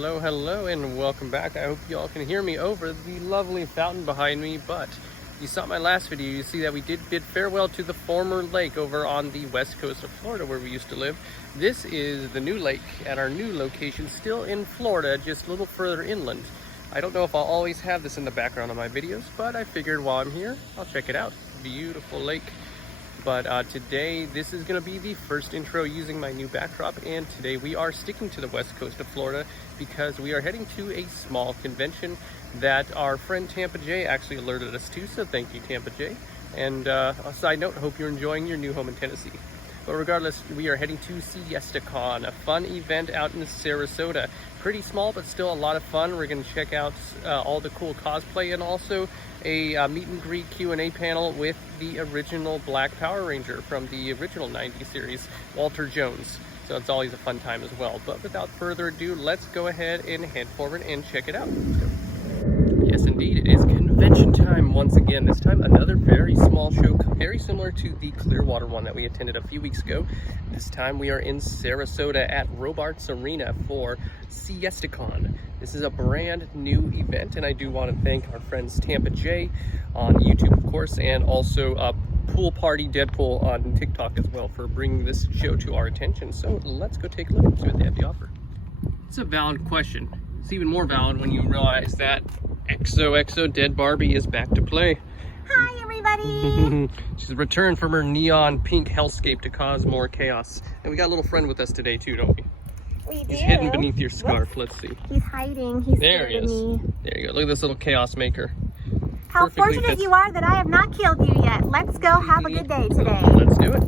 Hello, and welcome back. I hope you all can hear me over the lovely fountain behind me, but you saw my last video, you see that we did bid farewell to the former lake over on the west coast of Florida where we used to live. This is the new lake at our new location, still in Florida, just a little further inland. I don't know if I'll always have this in the background of my videos, but I figured while I'm here, I'll check it out. Beautiful lake. But today, this is going to be the first intro using my new backdrop, and today we are sticking to the west coast of Florida because we are heading to a small convention that our friend Tampa J actually alerted us to, so thank you, Tampa J. And a side note, I hope you're enjoying your new home in Tennessee. But regardless, we are heading to Siesta Con, a fun event out in Sarasota. Pretty small, but still a lot of fun. We're going to check out all the cool cosplay and also a meet and greet Q&A panel with the original Black Power Ranger from the original 90s series, Walter Jones. So it's always a fun time as well. But without further ado, let's go ahead and head forward and check it out. Let's go. Yes, indeed, it is convention time once again. This time, another very small show, very similar to the Clearwater one that we attended a few weeks ago. This time, we are in Sarasota at Robarts Arena for Siesta Con. This is a brand new event, and I do want to thank our friends Tampa J on YouTube, of course, and also Pool Party Deadpool on TikTok as well for bringing this show to our attention. So let's go take a look and see what they have to offer. It's a valid question. It's even more valid when you realize that XOXO Dead Barbie is back to play. Hi, everybody! She's returned from her neon pink hellscape to cause more chaos. And we got a little friend with us today too, don't we? We do. He's hidden beneath your scarf. Whoops. Let's see. He's hiding. He's there. He is. Me. There you go. Look at this little chaos maker. How Perfectly fortunate fits. you are that I have not killed you yet. Let's go have a good day today. Let's do it.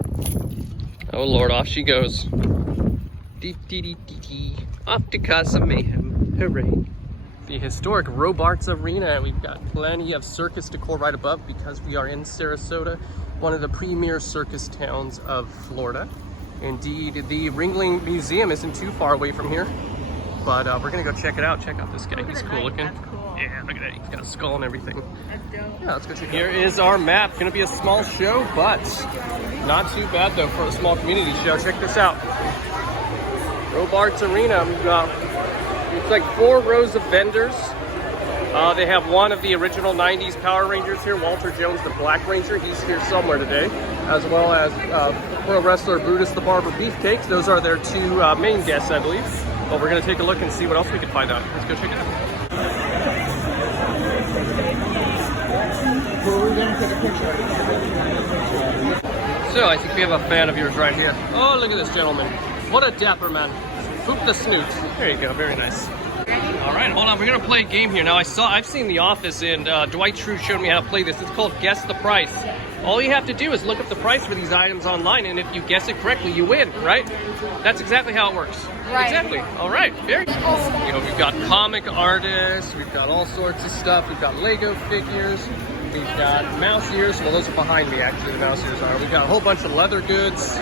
Oh Lord, off she goes. Dee dee dee dee dee. Off to cause some mayhem. Hooray. The historic Robarts Arena. We've got plenty of circus decor right above because we are in Sarasota, one of the premier circus towns of Florida. Indeed, the Ringling Museum isn't too far away from here, but we're gonna go check it out. Check out this guy. He's cool looking. That's cool. Yeah, look at that. He's got a skull and everything. That's dope. Yeah, let's go check it out. Here is our map. Gonna be a small show, but not too bad though for a small community show. Check this out. Robarts Arena. We've got, it's like 4 rows of vendors. They have one of the original 90s Power Rangers here, Walter Jones, the Black Ranger. He's here somewhere today, as well as pro wrestler Brutus the Barber Beefcakes. Those are their 2 main guests, I believe. But we're going to take a look and see what else we can find out. Let's go check it out. So, I think we have a fan of yours right here. Oh, look at this gentleman. What a dapper man. Poop the snoot. There you go, very nice. All right, hold on, we're gonna play a game here. Now I've seen The Office, and Dwight Schrute showed me how to play this. It's called Guess the Price. All you have to do is look up the price for these items online, and if you guess it correctly, you win, right? That's exactly how it works. Right. Exactly, all right, very cool. You know, we've got comic artists, we've got all sorts of stuff. We've got Lego figures, we've got mouse ears. Well, those are behind me, actually, the mouse ears are. We've got a whole bunch of leather goods,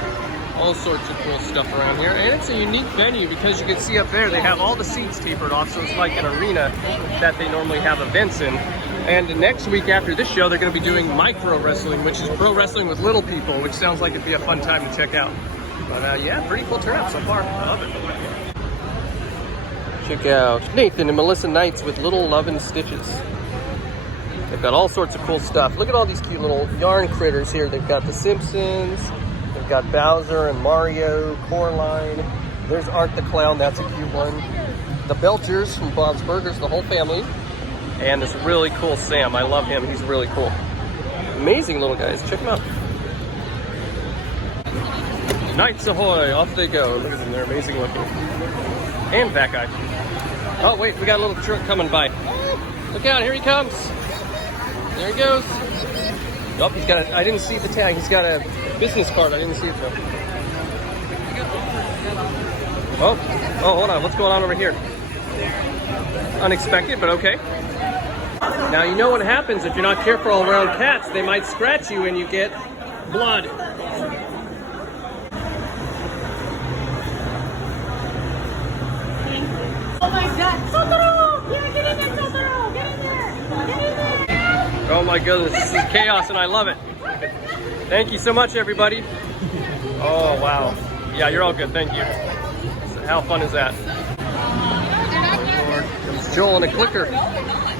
all sorts of cool stuff around here. And it's a unique venue because you can see up there, they have all the seats tapered off, so it's like an arena that they normally have events in. And next week after this show, they're gonna be doing micro wrestling, which is pro wrestling with little people, which sounds like it'd be a fun time to check out. But yeah, pretty cool turnout so far. I love it. Check out Nathan and Melissa Knights with Little Love and Stitches. They've got all sorts of cool stuff. Look at all these cute little yarn critters here. They've got the Simpsons, they've got Bowser and Mario, Coraline. There's Art the Clown, that's a cute one. The Belchers from Bob's Burgers, the whole family. And this really cool Sam, I love him, he's really cool. Amazing little guys, check them out. Knights ahoy, off they go. Look at them, they're amazing looking. And that guy. Oh wait, we got a little truck coming by. Look out, here he comes. There he goes. Oh, he's got I didn't see the tag, he's got a business card, I didn't see it though. Oh, hold on, what's going on over here? Unexpected, but okay. Now you know what happens if you're not careful around cats, they might scratch you and you get blood. Oh my God! Totoro! Yeah, get in there, Totoro! Get in there! Get in there! Oh my goodness, this is chaos and I love it. Thank you so much, everybody. Oh, wow. Yeah, you're all good, thank you. So how fun is that? Joel and a clicker.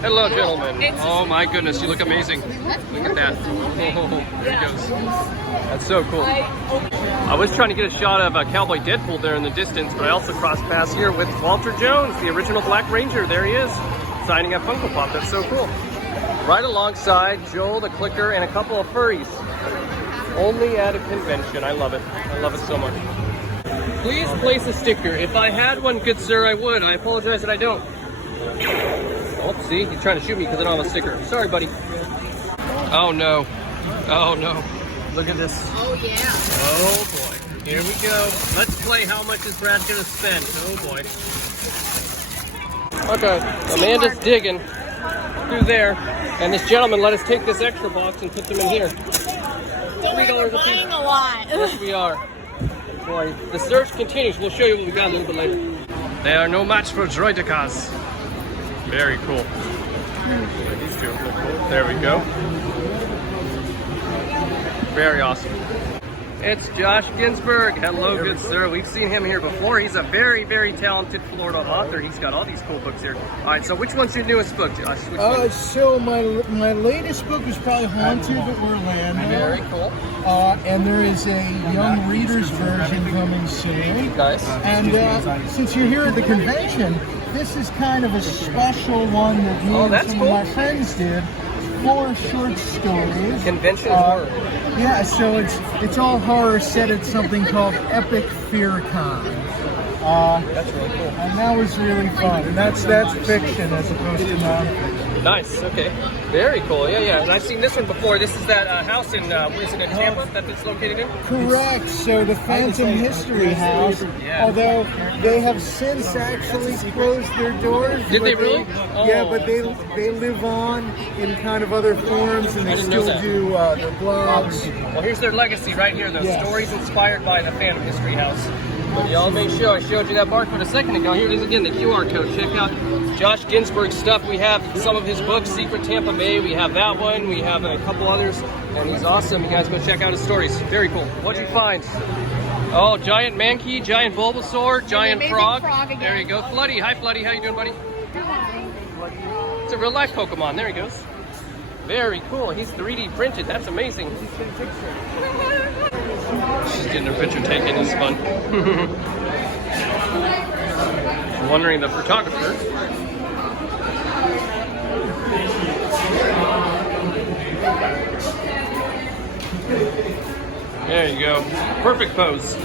Hello, gentlemen. Oh my goodness, you look amazing. Look at that. Oh, there he goes. That's so cool. I was trying to get a shot of Cowboy Deadpool there in the distance, but I also crossed paths here with Walter Jones, the original Black Ranger. There he is, signing a Funko Pop. That's so cool. Right alongside Joel, the clicker, and a couple of furries. Only at a convention. I love it. I love it so much. Please place a sticker. If I had one, good sir, I would. I apologize that I don't. Oh, see, he's trying to shoot me because I don't have a sticker. Sorry, buddy. Oh, no. Oh, no. Look at this. Oh, yeah. Oh, boy. Here we go. Let's play how much is Brad going to spend. Oh, boy. Okay, Amanda's digging through there. And this gentleman let us take this extra box and put them in here. $3 a piece. A lot. Yes, we are. Boy, the search continues. We'll show you what we got a little bit later. They are no match for Droidicas. Very cool. These two are cool. There we go. Very awesome. It's Josh Ginsburg. Hello, good sir. We've seen him here before. He's a very, very talented Florida author. He's got all these cool books here. All right, so which one's your newest book, Josh? So my latest book is probably Haunted Orlando. Very cool. And there is a young reader's version coming soon. Nice. And since you're here at the convention, this is kind of a special one that me and some of my friends did. 4 short stories. Convention horror. Yeah, so it's all horror set at something called Epic Fear Con. That's really cool. And that was really fun. And that's fiction as opposed to non-fiction. Nice. Okay. Very cool. Yeah, yeah. And I've seen this one before. This is that house in, what is it, in Tampa that it's located in? Correct. So the Phantom History House, although they have since actually closed their doors. Did they really? Yeah, but they live on in kind of other forms, and they still do their blogs. Well, here's their legacy right here, though. Yes. Stories inspired by the Phantom History House. But y'all made sure I showed you that barcode a second ago. Here it is again, the QR code. Check out Josh Ginsburg's stuff. We have some of his books, Secret Tampa Bay. We have that one. We have a couple others. And he's awesome. You guys go check out his stories. Very cool. What'd you find? Oh, giant Mankey, giant Bulbasaur, giant frog. There you go. Floody. Hi, Floody. How you doing, buddy? It's a real life Pokemon. There he goes. Very cool. He's 3D printed. That's amazing. She's getting her picture taken. It's fun. Wondering the photographer. There you go. Perfect pose.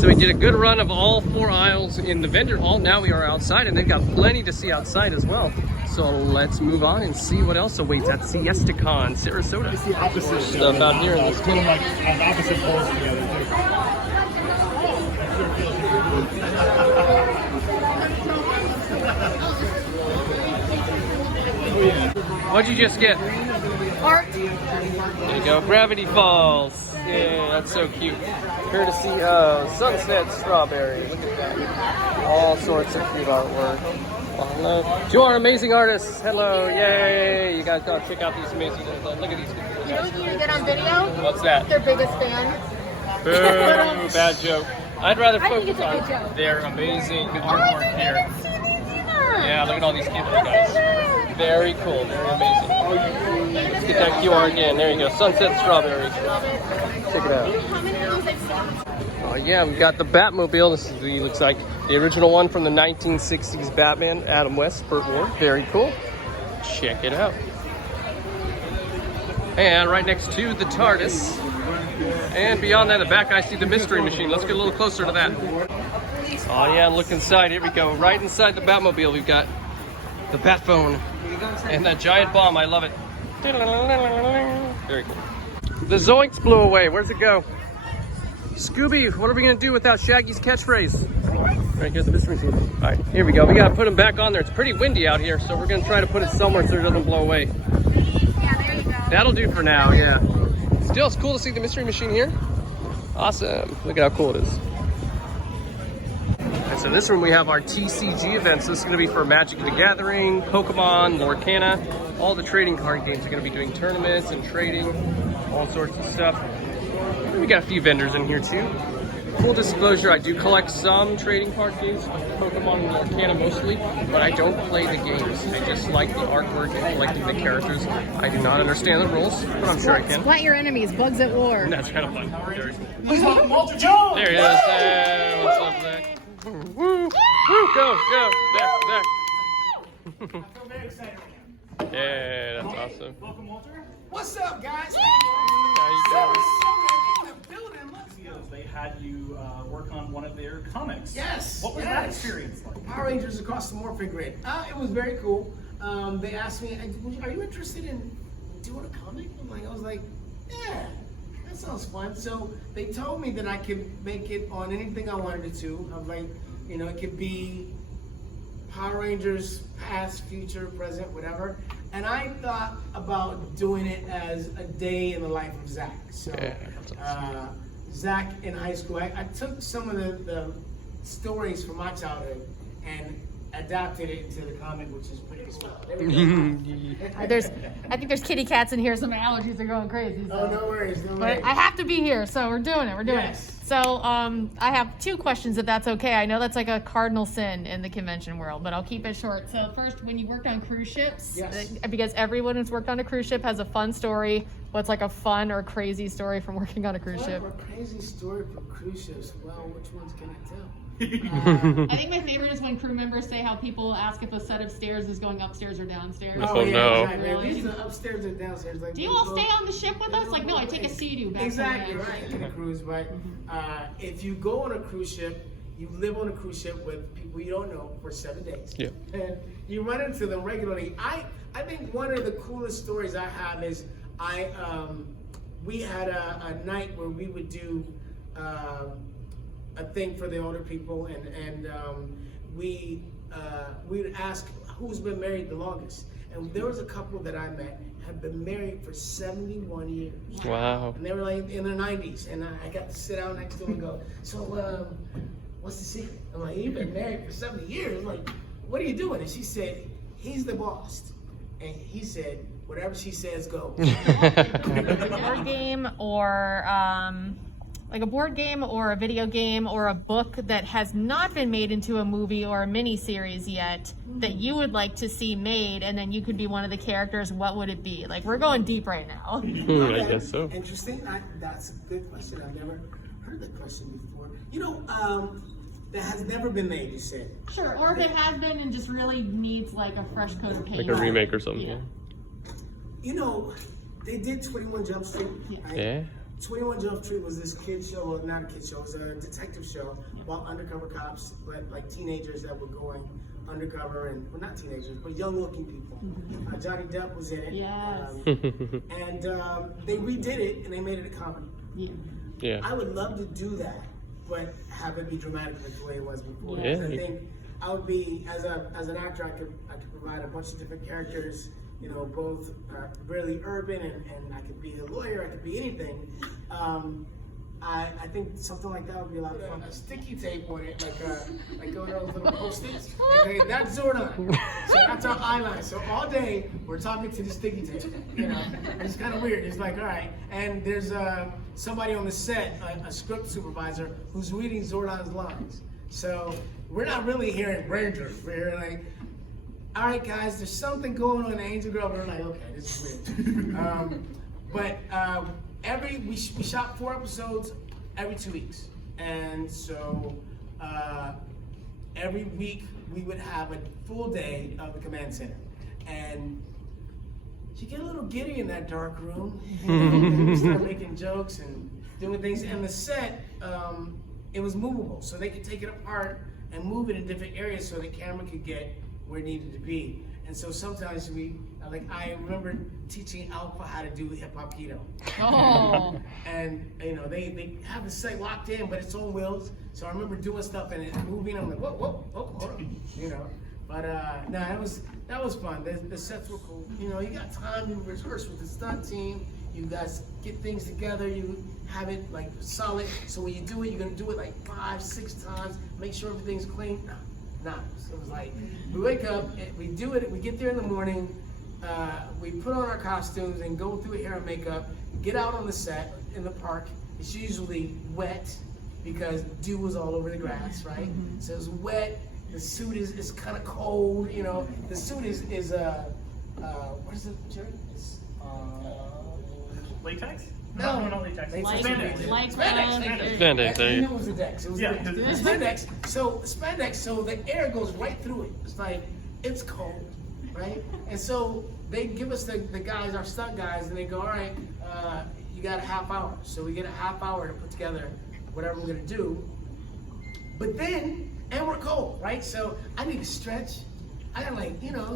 So we did a good run of all 4 aisles in the vendor hall. Now we are outside, and they've got plenty to see outside as well. So let's move on and see what else awaits at Siesta Con, Sarasota. It's the opposite stuff out here in this put them like on opposite poles together What'd you just get? Art. There you go, Gravity Falls. Yeah, that's so cute. Courtesy of Sunset Strawberry. Look at that. All sorts of cute artwork. Hello. To our amazing artists. Hello. Yay. You guys gotta check out these amazing. Look at these people. You know who we get on video? What's that? Their biggest fan. Boo. Bad joke. I'd rather I think focus it's a on good joke. their amazing Oh, I artwork didn't here. even see these either. Yeah, look at all these people, guys. Very cool. Very amazing. Let's get that QR again. There you go. Sunset Strawberry. Check it out. Yeah, we've got the Batmobile. This is the, looks like the original one from the 1960s Batman, Adam West, Burt Ward. Very cool. Check it out. And right next to the TARDIS. And beyond that, in the back, I see the Mystery Machine. Let's get a little closer to that. Oh yeah, look inside. Here we go. Right inside the Batmobile, we've got the Batphone and that giant bomb. I love it. Very cool. The Zoinks blew away. Where's it go? Scooby, what are we going to do without Shaggy's catchphrase? All right, here's the Mystery Machine. All right, here we go. We got to put him back on there. It's pretty windy out here, so we're going to try to put it somewhere so it doesn't blow away. Yeah, there you go. That'll do for now, yeah. Still, it's cool to see the Mystery Machine here. Awesome. Look at how cool it is. And so this one we have our TCG events. This is going to be for Magic the Gathering, Pokemon, Lorcana. All the trading card games are going to be doing tournaments and trading, all sorts of stuff. We got a few vendors in here too. Full disclosure, I do collect some trading card games, Pokemon and Arcana mostly, but I don't play the games. I just like the artwork and collecting the characters. I do not understand the rules, but I'm sure I can. Splat your enemies, bugs at war. That's kind of fun. Very cool. Walter Jones! There he is. Hey, what's up, Zach? Woo, woo, go, there. I feel very excited right now. Yeah, that's awesome. Welcome, Walter. What's up, guys? How you doing? They had you work on one of their comics. Yes. What was that experience like? Power Rangers across the Morphin Grid. It was very cool. They asked me, "Are you interested in doing a comic?" I was like, "Yeah, that sounds fun." So they told me that I could make it on anything I wanted it to. I'm like, it could be Power Rangers, past, future, present, whatever. And I thought about doing it as a day in the life of Zach. So, Yeah, that's awesome. Zach in high school, I took some of the stories from my childhood and adapted it into the comic, which is pretty cool. There we go. I think there's kitty cats in here, so my allergies are going crazy. So. Oh, no worries, no worries. But I have to be here, so we're doing it. Yes. So I have 2 questions, if that's okay. I know that's like a cardinal sin in the convention world, but I'll keep it short. So first, when you worked on cruise ships, Yes. Because everyone who's worked on a cruise ship has a fun story. What's like a fun or crazy story from working on a cruise ship? A crazy story from cruise ships. Well, which ones can I tell? I think my favorite is when crew members say how people ask if a set of stairs is going upstairs or downstairs. Oh, no. Exactly. Really? These are upstairs or downstairs. Like, Do you all stay on the ship with us? Like, no, I take a sea-doo back Exactly, to the right, in a cruise. But if you go on a cruise ship, you live on a cruise ship with people you don't know for 7 days. Yeah. And you run into them regularly. I think one of the coolest stories I have is we had a night where we would do a thing for the older people, and we would ask who's been married the longest. And there was a couple that I met had been married for 71 years. Wow. And they were like in their 90s, and I got to sit down next to them and go, "So, what's the secret?" I'm like, "You've been married for 70 years. I'm like, what are you doing?" And she said, "He's the boss." And he said, "Whatever she says goes." a board game or like a board game or a video game or a book that has not been made into a movie or a mini series yet that you would like to see made, and then you could be one of the characters, what would it be? Like, we're going deep right now. I guess so. Interesting. That's a good question. I've never heard that question before. That has never been made, you said. Sure, or if it has been and just really needs like a fresh coat of paint. Like a remake or something. Yeah. They did 21 Jump Street. Right? Yeah. 21 Jump Street was this kid show, well, not a kid show, it was a detective show about undercover cops, but like teenagers that were going undercover, and well, not teenagers, but young-looking people. Johnny Depp was in it. Yes. And they redid it, and they made it a comedy. Yeah. I would love to do that, but have it be dramatic like the way it was before. Yeah. I think I would be, as an actor, I could provide a bunch of different characters. Both really urban, and I could be a lawyer, I could be anything. I think something like that would be a lot of fun. A sticky tape on it, like one of those little post-its. Okay, that's Zordon. So that's our eyeline. So all day we're talking to the sticky tape. It's kind of weird. It's like, all right, and there's somebody on the set, a script supervisor, who's reading Zordon's lines. So we're not really hearing Rangers. We're hearing like, all right, guys, there's something going on in Angel Girl. We're like, okay, this is weird. But we shot 4 episodes every 2 weeks. And so every week we would have a full day of the command center. And you get a little giddy in that dark room. We start making jokes and doing things. And the set, it was movable. So they could take it apart and move it in different areas so the camera could get where it needed to be. And so sometimes I remember teaching Alpha how to do hip hop keto. Oh. And they have the site locked in, but it's on wheels. So I remember doing stuff and it moving. I'm like, whoa, hold on, But that was fun. The sets were cool. You got time to rehearse with the stunt team. You guys get things together. You have it like solid. So when you do it, you're gonna do it like 5-6 times. Make sure everything's clean. No. So it was like, we wake up, we do it, we get there in the morning, we put on our costumes and go through hair and makeup, get out on the set in the park. It's usually wet, because dew was all over the grass, right? So it's wet. The suit is kind of cold, you know. The suit is what is it, Jerry? It's Latex? No. Not latex. Spandex. Like Spandex. Spandex, there I you knew it was the Dex. It was Yeah. the Dex. Spandex. Spandex. So the air goes right through it. It's like it's cold, right? And so they give us the guys, our stunt guys, and they go, all right, you got a half hour. So we get a half hour to put together whatever we're gonna do. But then, and we're cold, right? So I need to stretch. I gotta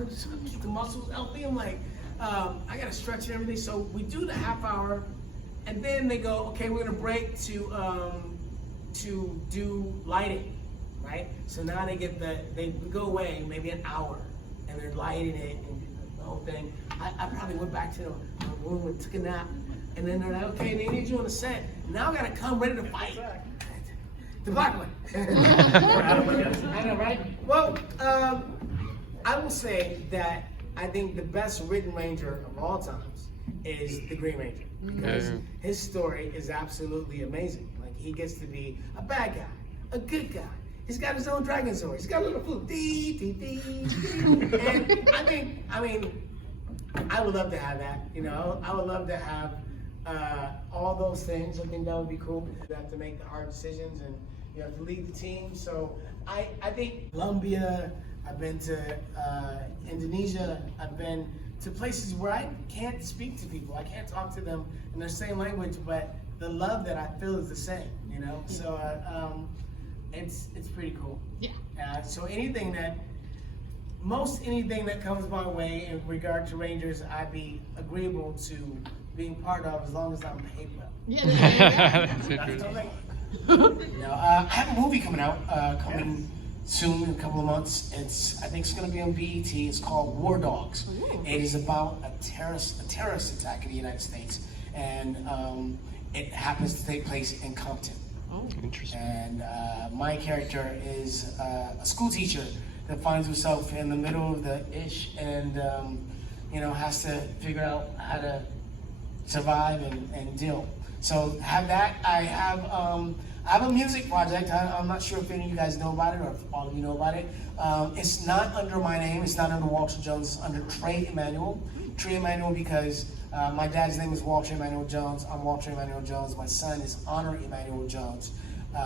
just keep the muscles healthy. I'm like, I gotta stretch and everything. So we do the half hour, and then they go, okay, we're gonna break to do lighting, right? So now they go away maybe an hour, and they're lighting it and the whole thing. I probably went back to my room and took a nap, and then they're like, okay, they need you on the set. Now I gotta come ready to fight. The black one. I know, right? Well, I will say that I think the best written Ranger of all times is the Green Ranger, because his story is absolutely amazing. Like, he gets to be a bad guy, a good guy. He's got his own dragon sword. He's got a little flute. Dee, dee, dee, dee. And I mean, I would love to have that. You know, I would love to have all those things. I think that would be cool. You have to make the hard decisions, and you have to lead the team. So I think Colombia, I've been to Indonesia, I've been to places where I can't speak to people. I can't talk to them in their same language, but the love that I feel is the same, you know? So it's pretty cool. Yeah. So anything that comes my way in regard to Rangers, I'd be agreeable to being part of, as long as I'm paid well. Yeah. That's interesting. I have a movie coming out, coming soon in a couple of months. I think it's going to be on BET. It's called War Dogs. It is about a terrorist attack in the United States, and it happens to take place in Compton. Oh, interesting. And my character is a school teacher that finds himself in the middle of the ish, and has to figure out how to survive and deal. So have that. I have a music project. I'm not sure if any of you guys know about it, or if all of you know about it. It's not under my name. It's not under Walter Jones. It's under Trey Emanuel. Trey Emanuel because my dad's name is Walter Emanuel Jones. I'm Walter Emanuel Jones. My son is Honor Emanuel Jones.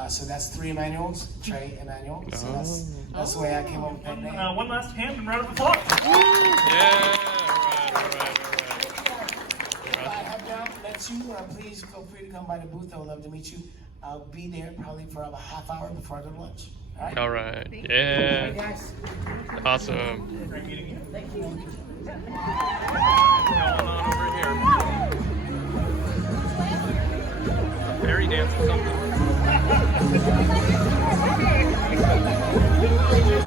So that's three Emanuels, Trey Emanuel. So that's the way I came up with that name. One last hand and round of applause. Yeah. If I have not met you, please feel free to come by the booth. I would love to meet you. I'll be there probably for about a half hour before I go to lunch. All right? All right. Hey, Yeah. guys. Awesome. Great meeting you. Thank you. Going on over here. Fairy dance or something.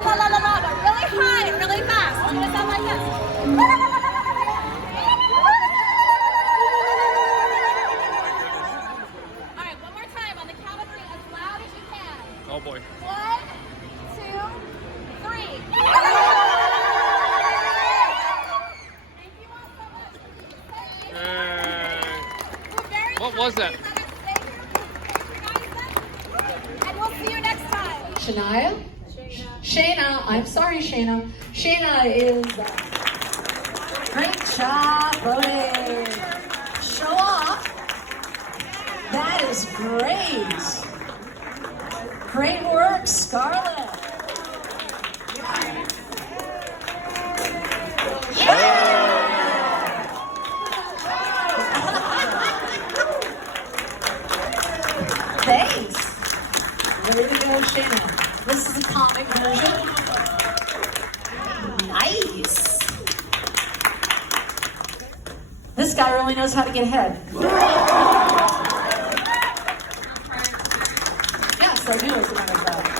La la la la, but really high and really fast. It's gonna sound like this. All right, one more time on the count of three, as loud as you can. Oh boy. 1, 2, 3. Thank you all so much for being safe. We're very What was that? And we'll see you next time. Shania? Shayna, I'm sorry, Shayna. Shayna is. Great job, buddy. Show off. That is great. Great work, Scarlett. Thanks. Way to go, Shayna. This is a comic version. Nice. This guy really knows how to get ahead. Yes, I do. As a matter of fact.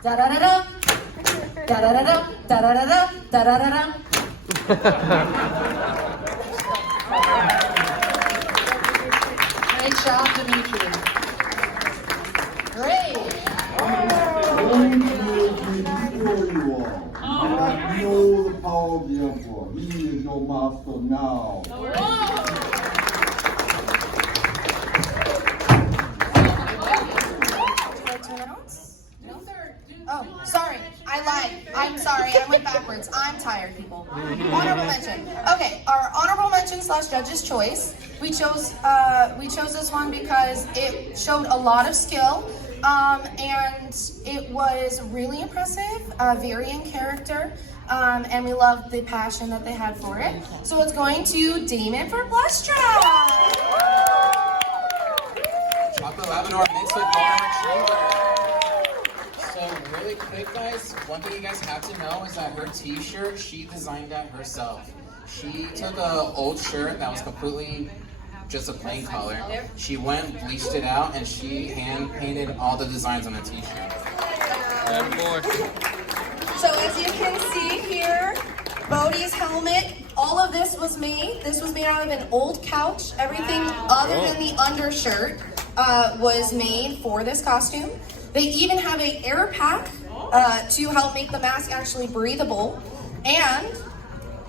Da da da da, da da da da, da da da da, da da da da. Great job, Dimitri. Great. I know the power of the Emperor. He is your master now. Oh, sorry. I lied. I'm sorry. I went backwards. I'm tired, people. Honorable mention. Okay, our honorable mention / judge's choice. We chose this one because it showed a lot of skill, and it was really impressive, very in character, and we loved the passion that they had for it. So it's going to Damon for Plus Track. Chocolate Labrador mixed with golden retriever. So really quick, guys, one thing you guys have to know is that her t-shirt, she designed that herself. She took an old shirt that was completely just a plain color. She went, bleached it out, and she hand painted all the designs on the t-shirt. So as you can see here, Bodhi's helmet, all of this was made. This was made out of an old couch. Everything other than the undershirt was made for this costume. They even have an air pack to help make the mask actually breathable, and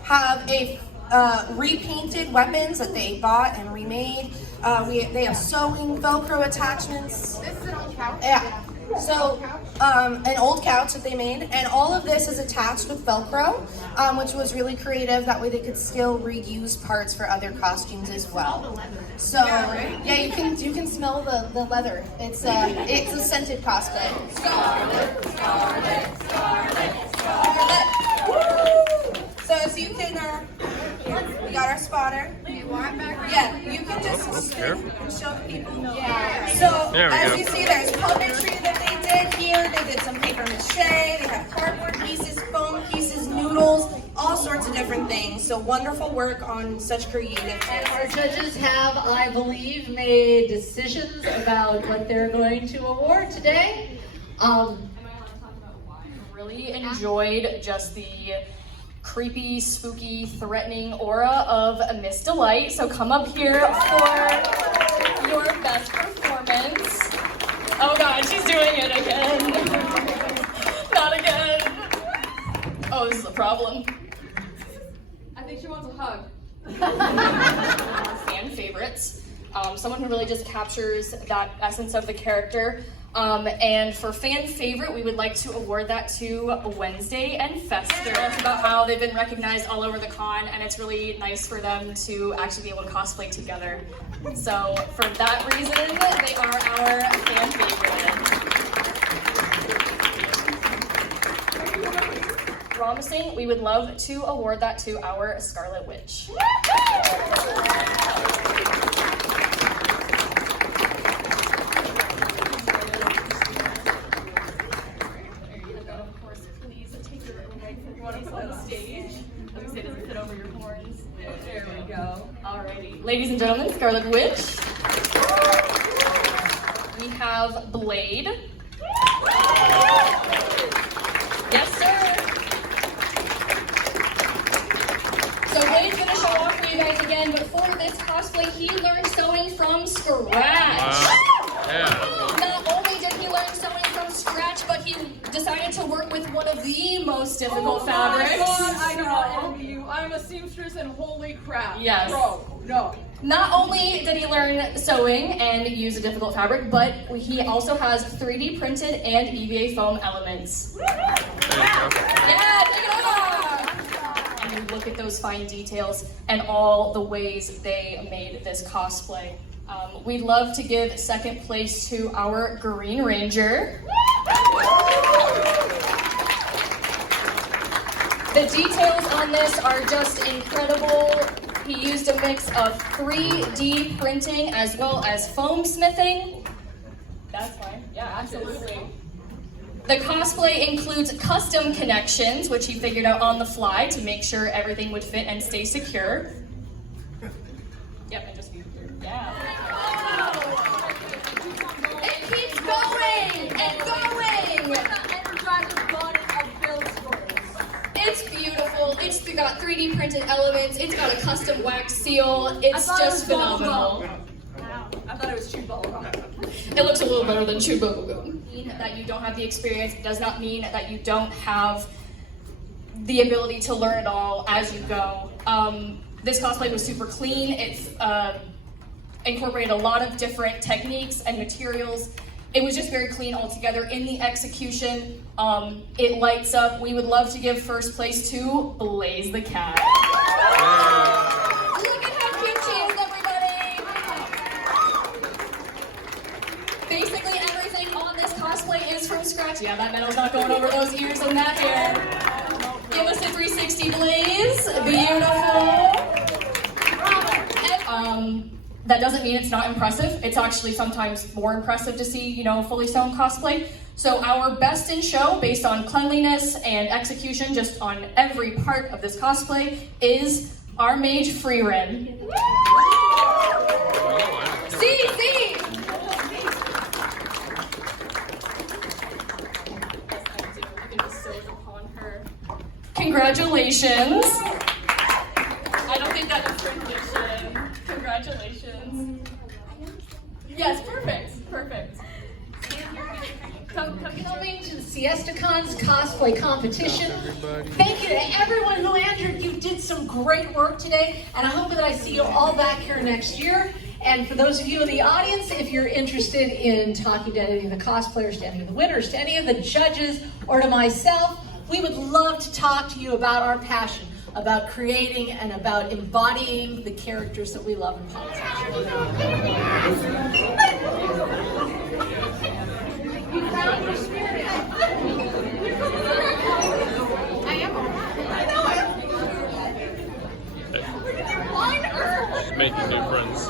have a repainted weapons that they bought and remade. They have sewing, Velcro attachments. This is an old couch. Yeah. So an old couch that they made, and all of this is attached with Velcro, which was really creative. That way they could still reuse parts for other costumes as well. So yeah, you can smell the leather. It's a scented cosplay. Scarlet, Scarlet, Scarlet, Scarlet. Woo! So as you can, we got our spotter. Yeah, you can just show people. Yeah. So as you see, there's puppetry that they did here. They did some paper mache. They have cardboard pieces, foam pieces, noodles, all sorts of different things. So wonderful work on such creative. Our judges have, I believe, made decisions about what they're going to award today. Really enjoyed just the creepy, spooky, threatening aura of Miss Delight. So come up here for your best performance. Oh God, she's doing it again. Not again. Oh, this is a problem. I think she wants a hug. Fan favorites. Someone who really just captures that essence of the character. And for fan favorite, we would like to award that to Wednesday and Fester. It's about how they've been recognized all over the con, and it's really nice for them to actually be able to cosplay together. So for that reason, they are our fan favorite. Promising, we would love to award that to our Scarlet Witch. Alrighty, ladies and gentlemen, Scarlet Witch. We have Blade. Yes, sir. So Blade's gonna show off for you guys again, but for this cosplay, he learned sewing from scratch. Not only did he learn sewing from scratch, but he decided to work with one of the most difficult fabrics. God, I cannot envy you. I'm a seamstress and holy crap. Yes. Bro, no. Not only did he learn sewing and use a difficult fabric, but he also has 3D printed and EVA foam elements. Yeah, take it off! And you look at those fine details and all the ways they made this cosplay. We'd love to give second place to our Green Ranger. The details on this are just incredible. He used a mix of 3D printing as well as foam smithing. That's fine. Yeah, absolutely. The cosplay includes custom connections, which he figured out on the fly to make sure everything would fit and stay secure. Yep, and just yeah. It keeps going and going. It's beautiful. It's got 3D printed elements. It's got a custom wax seal. It's just phenomenal. I thought it was chewed bubblegum. It looks a little better than chewed bubblegum. That you don't have the experience does not mean that you don't have the ability to learn it all as you go. This cosplay was super clean. It's incorporated a lot of different techniques and materials. It was just very clean altogether. In the execution, it lights up. We would love to give first place to Blaze the Cat. Look at how cute she is, everybody. Basically everything on this cosplay is from scratch. Yeah, that metal's not going over those ears and that hair. Give us a 360, Blaze. Beautiful. That doesn't mean it's not impressive. It's actually sometimes more impressive to see, you know, fully sewn cosplay. So our best in show, based on cleanliness and execution, just on every part of this cosplay, is our mage Freerin. See. Congratulations. I don't think that is rendition. Congratulations. Yes, perfect. Coming to the Siesta Con's cosplay competition. Thank you to everyone who entered. You did some great work today, and I hope that I see you all back here next year. And for those of you in the audience, if you're interested in talking to any of the cosplayers, to any of the winners, to any of the judges, or to myself, we would love to talk to you about our passion, about creating and about embodying the characters that we love in pop culture. You found your spirit. I am. I know it. She's making new friends.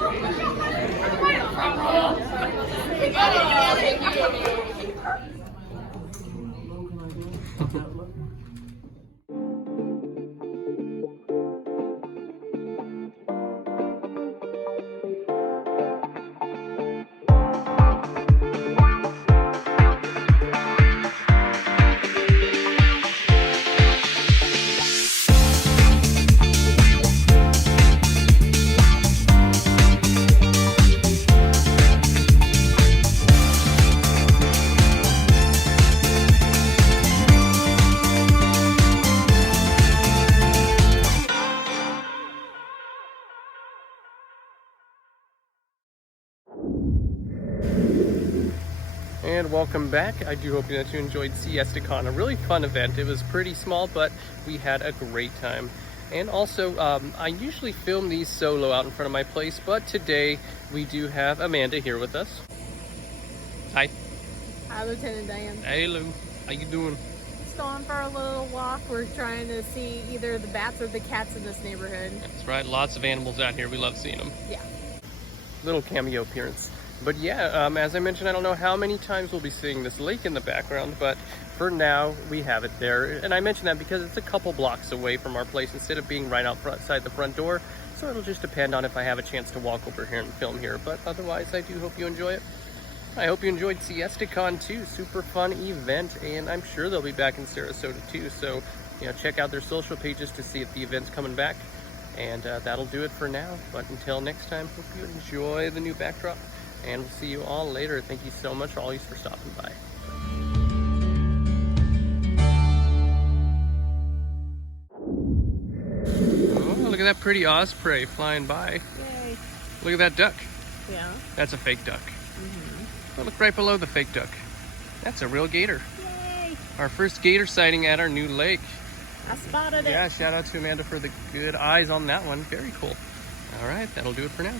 And welcome back. I do hope that you enjoyed Siesta Con, a really fun event. It was pretty small, but we had a great time. And also, I usually film these solo out in front of my place, but today we do have Amanda here with us. Hi. Hi, Lieutenant Diane. Hey, Lou. How you doing? Just going for a little walk. We're trying to see either the bats or the cats in this neighborhood. That's right. Lots of animals out here. We love seeing them. Yeah. Little cameo appearance. But yeah, as I mentioned, I don't know how many times we'll be seeing this lake in the background, but for now, we have it there. And I mention that because it's a couple blocks away from our place instead of being right outside the front door. So it'll just depend on if I have a chance to walk over here and film here. But otherwise, I do hope you enjoy it. I hope you enjoyed Siesta Con too. Super fun event, and I'm sure they'll be back in Sarasota too. So, you know, check out their social pages to see if the event's coming back. And that'll do it for now. But until next time, hope you enjoy the new backdrop. And we'll see you all later. Thank you so much, always, for stopping by. Oh, look at that pretty osprey flying by. Yay. Look at that duck. Yeah. That's a fake duck. Oh, look right below the fake duck. That's a real gator. Yay. Our first gator sighting at our new lake. I spotted it. Yeah, shout out to Amanda for the good eyes on that one. Very cool. All right, that'll do it for now.